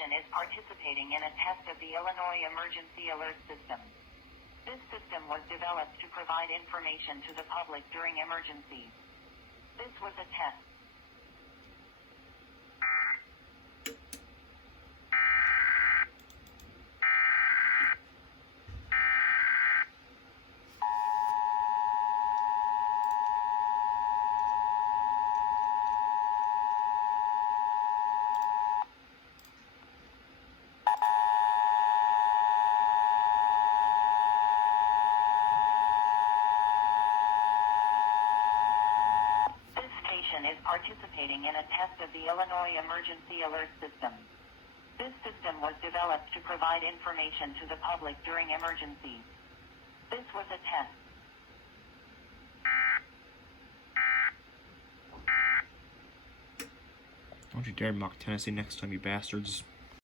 station is participating in a test of the Illinois Emergency Alert System. This system was developed to provide information to the public during emergencies. This was a test. Is participating in a test of the Illinois Emergency Alert System. This system was developed to provide information to the public during emergencies. This was a test. Don't you dare mock Tennessee next time, you bastards.